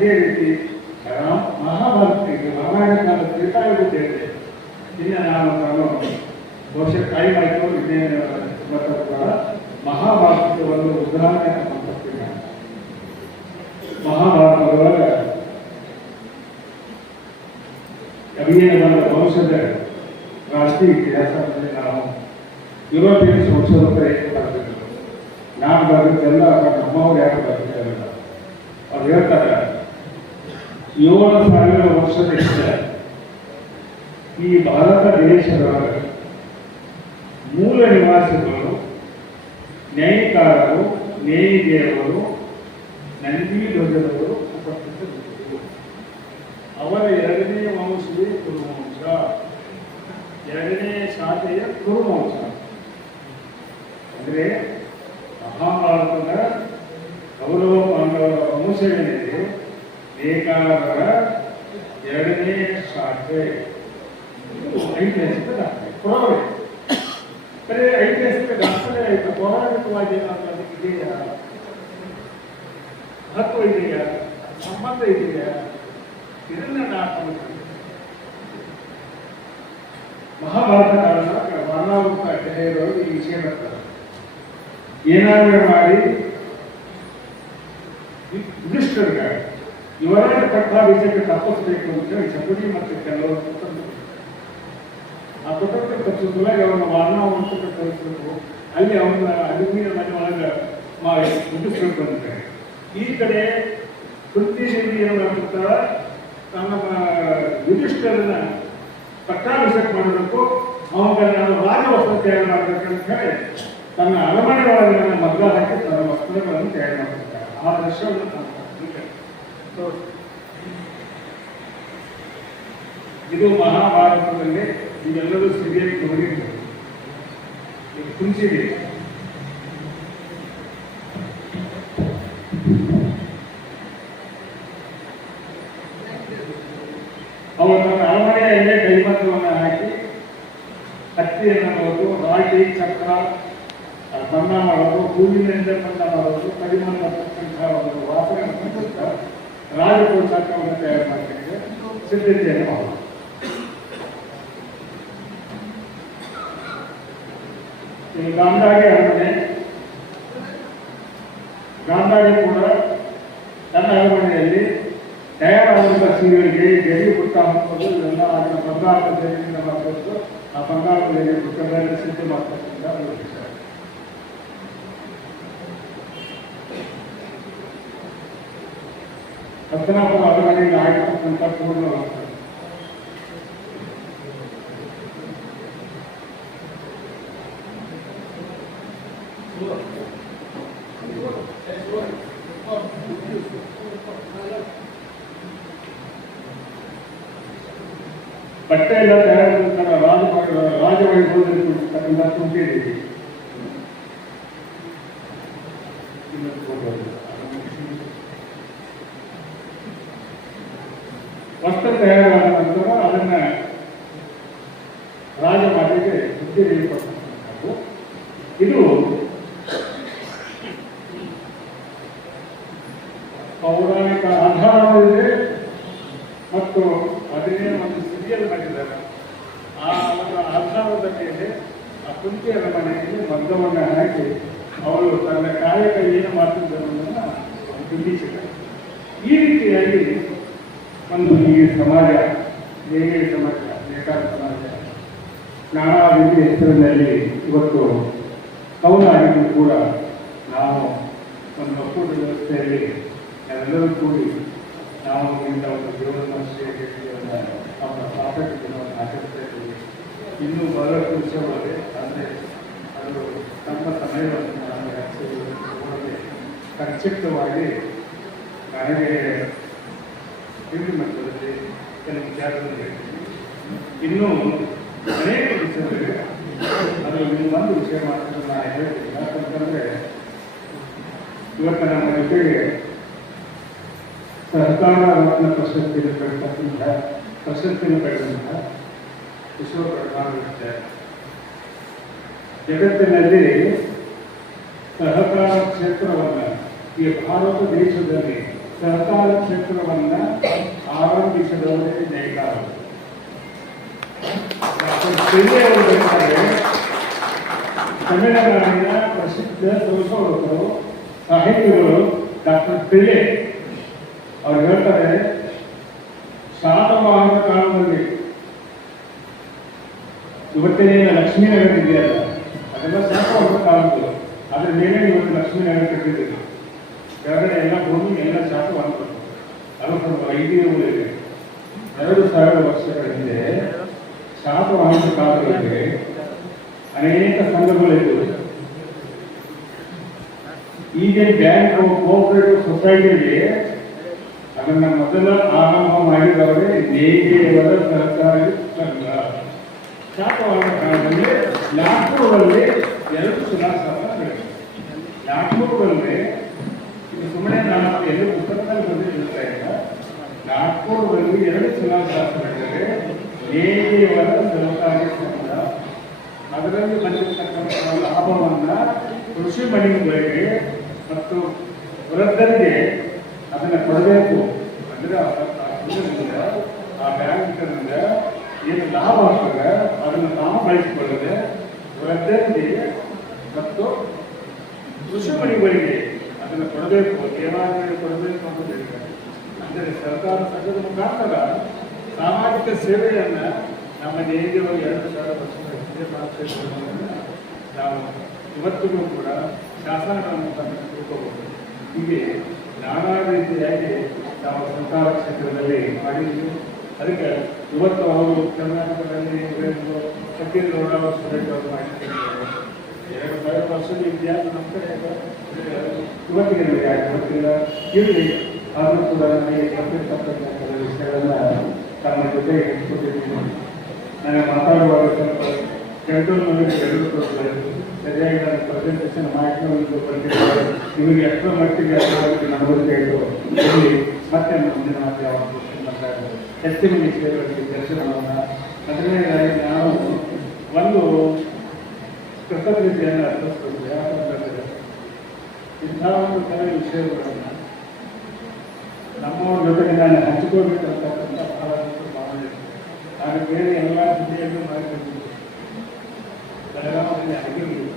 ಅದೇ ರೀತಿ ಮಹಾಭಾರತಕ್ಕೆ ರಾಮಾಯಣ ಇರುತ್ತೇನೆ ಇನ್ನು ನಾನು ನಾನು ಬಹುಶಃ ಟೈಮ್ ಆಯಿತು ಇನ್ನೇನು ಮಹಾಭಾರತದ ಒಂದು ಉದಾಹರಣೆ ಮಾಡ್ತೀನಿ ನಾನು. ಮಹಾಭಾರತದೊಳಗೆ ವಂಶದ ರಾಷ್ಟ್ರೀಯ ಇತಿಹಾಸದಲ್ಲಿ ನಾವು ಯುರೋಪಿಯನ್ ಸಂಶೋಧಕರು ಪ್ರಯತ್ನ ಬರೆದಿದ್ರು ನಾನು ಬರೋದೆಲ್ಲ ನಮ್ಮವ್ರು ಯಾರು ಬರೆದಿದ್ದಾರಲ್ಲ ಅವ್ರು ಹೇಳ್ತಾರೆ ಏಳು ಸಾವಿರ ವರ್ಷದಿಂದ ಈ ಭಾರತ ದೇಶದ ಮೂಲ ನಿವಾಸಿಗಳು, ನ್ಯಾಯಕಾರರು ನ್ಯಾಯದೇವರು ನಂದಿ ಧ್ವಜದವರು ಉಪಸ್ಥಿತರಿದ್ದರು. ಅವರ ಎರಡನೇ ವಂಶವೇ ಕುರುವಂಶ ಎರಡನೇ ಶಾಖೆಯ ಕುರುವಂಶ ಅಂದರೆ ಮಹಾಭಾರತದ ಕೌರವ ಪಾಂಡವರ ನೇಕಾರರ ಎರಡನೇ ಶಾಖೆ ಐತಿಹಾಸಿಕ ದಾಖಲೆ ಪುರಾವೆ. ಐತಿಹಾಸಿಕ ದಾಖಲೆ ಆಯಿತು ಪೌರಾಣಿಕವಾಗಿ ಅದಕ್ಕೆ ಇದೆಯಾ? ಮಹತ್ವ ಇದೆಯಾ? ಸಂಬಂಧ ಇದೆಯಾ? ಇದನ್ನ ನಾವು ಮಹಾಭಾರತ ಕಾಲದ ವರ್ಣಾವೃತ ಅಧ್ಯಾಯದವರು ಈ ವಿಷಯ ಏನಾದರೂ ಮಾಡಿ ಇವರ ಪಟ್ಟಾಭಿಷೇಕ ತಪ್ಪಿಸಬೇಕು ಅಂತ ಹೇಳಿ ಚಪುಡಿ ಮತ್ತು ಕೆಲವರು ಆ ಕುಟುಂಬಕ್ಕೆ ತಪ್ಪಿಸಲುವಾಗಿ ಅವನ ವರ್ಣಾವೃತಕ್ಕೆ ಕಳಿಸಬೇಕು ಅಲ್ಲಿ ಅವನ ಅಡುಗಿನ ಮನೆ ಒಳಗೆ ಮಾ ಯುಧಿಷ್ಠರ್ ಬಂದಿದ್ದಾರೆ ಈ ಕಡೆ ಕುಂತಿ ದೇವಿ ಏನು ಮಾಡ್ತಿರ್ತಾಳ ತನ್ನ ಯುಧಿಷ್ಠರನ್ನ ಪಟ್ಟಾಭಿಷೇಕ ಮಾಡಬೇಕು ಅವಾಗ ನಾನು ರಾಜವಸ್ತ್ರ ತಯಾರು ಮಾಡಬೇಕಂತ ಹೇಳಿ ತನ್ನ ಅರಮನೆ ಒಳಗೆ ನನ್ನ ಮಗ್ಗ ಹಾಕಿ ತನ್ನ ವಸ್ತ್ರಗಳನ್ನು ತಯಾರು ಮಾಡ್ತಿರ್ತಾರೆ ಆ ದೃಶ್ಯವನ್ನು. ಇದು ಮಹಾಭಾರತದಲ್ಲಿ ನೀವೆಲ್ಲರೂ ಸರಿಯಾಗಿ ಇದು ಕುಂಚಿದೆ ಅವರು ಅರಮನೆಯಲ್ಲೇ ಕೈಮತ್ತವನ್ನು ಹಾಕಿ ಹತ್ತಿಯನ್ನು ಮಾಡೋದು ರಾಗಿ, ಚಕ್ರ ಬಣ್ಣ ಮಾಡೋದು, ಹೂವಿನಿಂದ ಬಣ್ಣ ಮಾಡೋದು ಕಡಿಮೆ ಬಂದಿದ್ದ ರಾಜಪೋಷಾಕವನ್ನು ತಯಾರು ಮಾಡಲಿಕ್ಕೆ ಸಿದ್ಧತೆಯನ್ನು ಮಾಡೋದು ಈ ಗಾಂಧಾರಿ ಅರಮನೆ. ಗಾಂಧಾರಿ ಕೂಡ ತನ್ನ ಅರಮನೆಯಲ್ಲಿ ತಯಾರಾದಂಥ ಸೀರೆಗೆ ಗೆರಿ ಪುಟ್ಟ ಹಾಕೋದು ಇದೆಲ್ಲ ಅದನ್ನ ಬಂಗಾರದ ನಮ್ಮ ಮಾಡ್ಕೊಂಡು ಆ ಬಂಗಾರದ ಸಿದ್ಧ ಮಾಡ್ತಕ್ಕಂಥ ಒಂದು ವಿಷಯ ಹತ್ತನಾಪುರ ಅರಮನೆಯಿಂದ ಆಗಿರ್ತಕ್ಕಂಥ ಪೂರ್ಣ ವಸ್ತ್ರ. ಬಟ್ಟೆ ಎಲ್ಲ ತಯಾರಿಸಿರ್ತಾರೆ ರಾಜ ರಾಜವೈಭವದಲ್ಲಿ ಕೊಟ್ಟಿರ್ತಕ್ಕಂಥ ತುಂಟಿ ಕೊಡ್ತಕ್ಕಂಥದ್ದು ಇದು ಪೌರಾಣಿಕ ಆಧಾರವಿದೆ ಮತ್ತು ಅದನ್ನೇ ಒಂದು ಸಿರಿಯಲ್ ಮಾಡಿದ್ದಾರೆ. ಆ ಒಂದು ಆಧಾರದ ಮೇಲೆ ಆ ಕುಂತಿ ಅರಮನೆಯಲ್ಲಿ ಮಗ್ಗವನ್ನು ಹಾಕಿ ಅವಳು ತನ್ನ ಕಾಯಕ ಏನು ಮಾಡ್ತಿದ್ದರು ಅನ್ನೋದನ್ನ ಈ ರೀತಿಯಾಗಿ ಒಂದು ಈ ಸಮಾಜ ಹೇಗೆ ಸಮಾಜ ಸಮಾಜ ನಾನಾ ರೀತಿಯ ಹೆಸರಿನಲ್ಲಿ ಇವತ್ತು ಕೌಲಾಗಿದ್ದು ಕೂಡ ನಾವು ಒಂದು ಒಕ್ಕೂಟ ವ್ಯವಸ್ಥೆಯಲ್ಲಿ ಎಲ್ಲರೂ ಕೂಡಿ ನಾವು ಇಂಥ ಒಂದು ಜೀವನಮನಸ್ಸಿಗೆ ಅವರ ಸಾಕಷ್ಟು ದಿನವನ್ನು ಆಚರಿಸ್ತಾ ಇದ್ದೀವಿ. ಇನ್ನೂ ಬಹಳಷ್ಟು ವಿಷಯಗಳಿವೆ ಅಂದರೆ ಅದು ತಮ್ಮ ಸಮಯವನ್ನು ನಾನು ಸಂಕ್ಷಿಪ್ತವಾಗಿ ನನಗೆ ಮಟ್ಟದಲ್ಲಿ ಕೆಲವು ವಿಚಾರಗಳನ್ನು ಹೇಳ್ತೀನಿ. ಇನ್ನೂ ಅನೇಕ ವಿಷಯಗಳಿವೆ ಅದು ನೀವು ಒಂದು ವಿಷಯ ಮಾತ್ರ ನಾನು ಹೇಳ್ತೀನಿ ಯಾಕಂತಂದರೆ ಇವತ್ತು ನಮ್ಮ ಜೊತೆಗೆ ಸಹಕಾರ ರತ್ನ ಪ್ರಶಸ್ತಿಯನ್ನು ಪಡೆತಕ್ಕಂಥ ಪ್ರಶಸ್ತಿಯನ್ನು ಪಡೆದಂಥ ವಿಶ್ವ ಪ್ರಧಾನ ಜಗತ್ತಿನಲ್ಲಿ ಸಹಕಾರ ಕ್ಷೇತ್ರವನ್ನು ಈ ಭಾರತ ದೇಶದಲ್ಲಿ ಸಹಕಾರ ಕ್ಷೇತ್ರವನ್ನ ಆರಂಭಿಸಿದವರೇ ನೇಕಾರರು ಹೇಳ್ತಾರೆ ತಮಿಳುನಾಡಿನ ಪ್ರಸಿದ್ಧ ಸಂಶೋಧಕರು ಸಾಹಿತಿಗಳು ಡಾಕ್ಟರ್ ಪಿಳ್ಳೆ ಅವ್ರು ಹೇಳ್ತಾರೆ ಶಾತವಾಹನ ಕಾಲದಲ್ಲಿ ಇವತ್ತಿನ ಲಕ್ಷ್ಮೀನಗರ ಇದೆಯಲ್ಲ ಅದೆಲ್ಲ ಶಾತವಾಹನ ಕಾಲದ್ದು ಅದ್ರ ಮೇಲೆ ಇವತ್ತು ಲಕ್ಷ್ಮೀನಗರ ಕಟ್ಟಿದ್ದೀವಿ ಕೆಳಗಡೆ ಎಲ್ಲ ಭೂಮಿ ಎಲ್ಲ ಶಾತವಾಹನ ಸ್ವಲ್ಪ ಐದು ಎರಡು ಸಾವಿರ ವರ್ಷಗಳ ಹಿಂದೆ ಶಾತವಾಹನ ಕಾಲದಲ್ಲಿ ಅನೇಕ ಸಂಘಗಳಿದ್ದವು. ಈಗ ಬ್ಯಾಂಕ್ ಕೋಆಪರೇಟಿವ್ ಸೊಸೈಟಿಯಲ್ಲಿ ಅದನ್ನ ಮೊದಲ ಆರಂಭ ಮಾಡಿದವರೇ ನೇಗಿಯವರ ಸರ್ಕಾರಿ ಸಂಘ. ಶಾತವಾಹನ ಕಾಲದಲ್ಲಿ ನಾಗ್ಪುರದಲ್ಲಿ ಎರಡು ಸುಧಾಸನ ನಾಗ್ಪುರದಲ್ಲಿ ಇದು ಸುಮ್ಮನೆ ನಾನು ಎಲ್ಲ ಪುಸ್ತಕದಲ್ಲಿ ಬಂದಿರ್ತಾ ಇಲ್ಲ. ನಾಗ್ಪುರದಲ್ಲಿ ಎರಡು ಶಿಲಾಶಾಸನಗಳಿವೆ ನೇಗಿಯವರ ಸಹಕಾರಿ ಸಂಘ ಅದರಲ್ಲಿ ಬಂದಿರತಕ್ಕಂಥ ಲಾಭವನ್ನು ಕೃಷಿ ಮನೆಗಳಿಗೆ ಮತ್ತು ವೃದ್ಧರಿಗೆ ಅದನ್ನ ಕೊಡಬೇಕು ಅಂದ್ರೆ ಆ ಬ್ಯಾಂಕಿನಿಂದ ಏನು ಲಾಭ ಆಗ್ತದೆ, ಅದನ್ನು ನಾವು ಬಳಸಿಕೊಳ್ಳದೆ ವೃದ್ಧರಿಗೆ ಮತ್ತು ಕೃಷಿ ಮನೆಗಳಿಗೆ ಅದನ್ನು ಕೊಡಬೇಕು, ದೇವಾಲಯಗಳಿಗೆ ಕೊಡಬೇಕು ಅಂತ ಹೇಳಿದ್ದಾರೆ ಅಂದರೆ ಸರ್ಕಾರ ಸಂಘದ ಮುಖಾಂತರ ಸಾಮಾಜಿಕ ಸೇವೆಯನ್ನು ನಮ್ಮ ನೇಗಿರುವ ಎರಡು ಸಾವಿರ ವರ್ಷಗಳ ಹಿಂದೆ ಮಾಡ್ತಿರೋದನ್ನ ನಾವು ಇವತ್ತಿಗೂ ಕೂಡ ಶಾಸನಗಳ ಮುಖಾಂತರ ತಿಳ್ಕೋಬಹುದು ಹೀಗೆ ನಾನಾ ರೀತಿಯಾಗಿ ನಾವು ಸರ್ಕಾರ ಕ್ಷೇತ್ರದಲ್ಲಿ ಮಾಡಿದ್ದೀವಿ ಅದಕ್ಕೆ ಇವತ್ತು ಅವರು ಕರ್ನಾಟಕದಲ್ಲಿ ಇವರು ಸತ್ಯಗೌಡ ಅವರು ಮಾಡಿದ್ದಾರೆ. ಎರಡು ಸಾವಿರ ವರ್ಷದ ಇತಿಹಾಸ ನಮ್ಮ ಕಡೆ. ಇವತ್ತಿಗೆ ಯಾಕೆ ಗೊತ್ತಿಲ್ಲ. ಇಲ್ಲಿ ಆದರೂ ಕೂಡ ನನಗೆ ತಪ್ಪಿರ್ತಕ್ಕಂಥ ವಿಷಯಗಳನ್ನ ತಮ್ಮ ಜೊತೆ ನನಗೆ ಮಾತಾಡುವಾಗ ಸ್ವಲ್ಪ ಕಂಟ್ರೋಲ್ನಲ್ಲಿ ತೆಗೆದುಕೊಳ್ತಾರೆ ಸರಿಯಾಗಿ ನನ್ನ ಪ್ರೆಸೆಂಟೇಷನ್ ಬಂದಿದ್ದಾರೆ ನಿಮಗೆ ಎಷ್ಟರ ಮಟ್ಟಿಗೆ ನಂಬಿಕೆ ಇಟ್ಟು ಇಲ್ಲಿ ಮತ್ತೆ ಮುಂದಿನ ಹೆಚ್ಚಿನ ವಿಷಯಗಳಲ್ಲಿ ಚರ್ಚೆ ಮಾಡೋಣ ಒಂದು ಕೃತಜ್ಞತೆಯನ್ನು ಅರ್ಪಿಸಬೇಕು ಯಾಕಂತಂದ್ರೆ ಇಂಥ ಒಂದು ಕೆಲವು ವಿಷಯಗಳನ್ನು ನಮ್ಮವ್ರ ಜೊತೆಗೆ ನಾನು ಹಂಚಿಕೊಳ್ಬೇಕಂತಕ್ಕಂಥ ಬಹಳ ಭಾವನೆ ಇದೆ. ನಾನು ಬೇರೆ ಎಲ್ಲ ಜಿಲ್ಲೆಯಲ್ಲೂ ಮಾಡಿದ್ದೀನಿ ಬೆಳಗಾವಿಯಲ್ಲಿ ಆಗಿರಲಿಲ್ಲ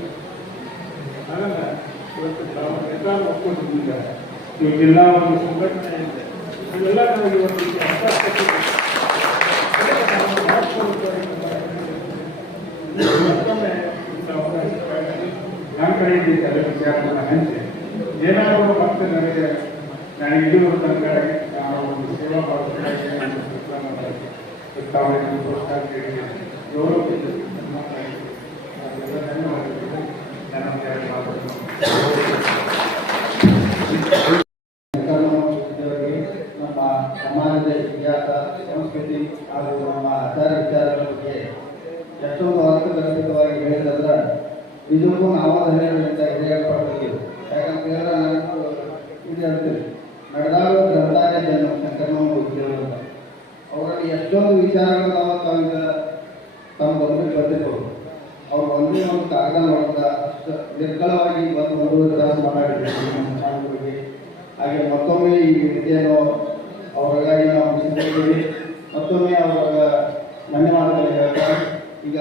ಹಾಗಲ್ಲ ಇವತ್ತು ನಾವು ಎಲ್ಲ ಒಪ್ಕೊಂಡಿದ್ದಾರೆ ಈ ಜಿಲ್ಲಾ ಒಂದು ಸಂಘಟನೆ ಇದೆ. ನಮಗೆ ಒಂದು. ಮತ್ತೊಮ್ಮೆ ನನ್ನ ಕಡೆಯಿಂದ ಈ ಎಲ್ಲ ವಿಚಾರವನ್ನು ಏನಾದರೂ ಮತ್ತೆ ನನಗೆ ನಾನು ಇಲ್ಲಿವರೆಗೂ ತನಕ ನಾನು ಒಂದು ಸೇವಾ ಭಾಗವಾಗಿ ಪ್ರೋತ್ಸಾಹ ಗೌರವ ಮಾತಾಡಿ ಅದೆಲ್ಲ ಧನ್ಯವಾದಗಳು ನನ್ನ ಎರಡು ಮಾತುಗಳು ಕರ್ನಾಟಕದವರಿಗೆ ನಮ್ಮ ಸಮಾಜದ ಇತಿಹಾಸ ಸಂಸ್ಕೃತಿ ಹಾಗೂ ನಮ್ಮ ಆಚಾರ ವಿಚಾರಗಳ ಬಗ್ಗೆ ಎಷ್ಟೊಂದು ಅರ್ಥಗರ್ಭಿತವಾಗಿ ಹೇಳಿದ್ರೆ ಇದಕ್ಕೂ ನಾವು ಧನ್ಯಗಳಿಂದ ಹಿರಿಯಪಡಬೇಕು ಯಾಕಂತ ಹೇಳಿದ್ರೆ ಇದು ಹೇಳ್ತೀವಿ ನಡೆದಾಡುವ ಗ್ರಂಥಾಲಯ ಜನ ಕೇಳೋದು ಅವರಲ್ಲಿ ಎಷ್ಟೊಂದು ವಿಚಾರಗಳು ನಾವು ತಮ್ಮ ಬಂದು ಬಂದಿರ್ಬೋದು. ಅವ್ರು ಒಂದೇ ಒಂದು ಕಾಗದ ನಿರ್ಗಳವಾಗಿ ಒಂದು ಒಂದೂವರೆ ತಾಸು ಮಾತಾಡಿದ್ರು. ನಮ್ಮ ಹಾಗೆ ಮತ್ತೊಮ್ಮೆ ಈ ವಿದ್ಯೆಯನ್ನು ಅವರಿಗಾಗಿ ನಾವು ಮೆಚ್ಚಿಕೊಂಡಿದ್ದೀವಿ ಮತ್ತೊಮ್ಮೆ ಅವಾಗ ಧನ್ಯವಾದಗಳು ಹೇಳ್ತಾರೆ ಈಗ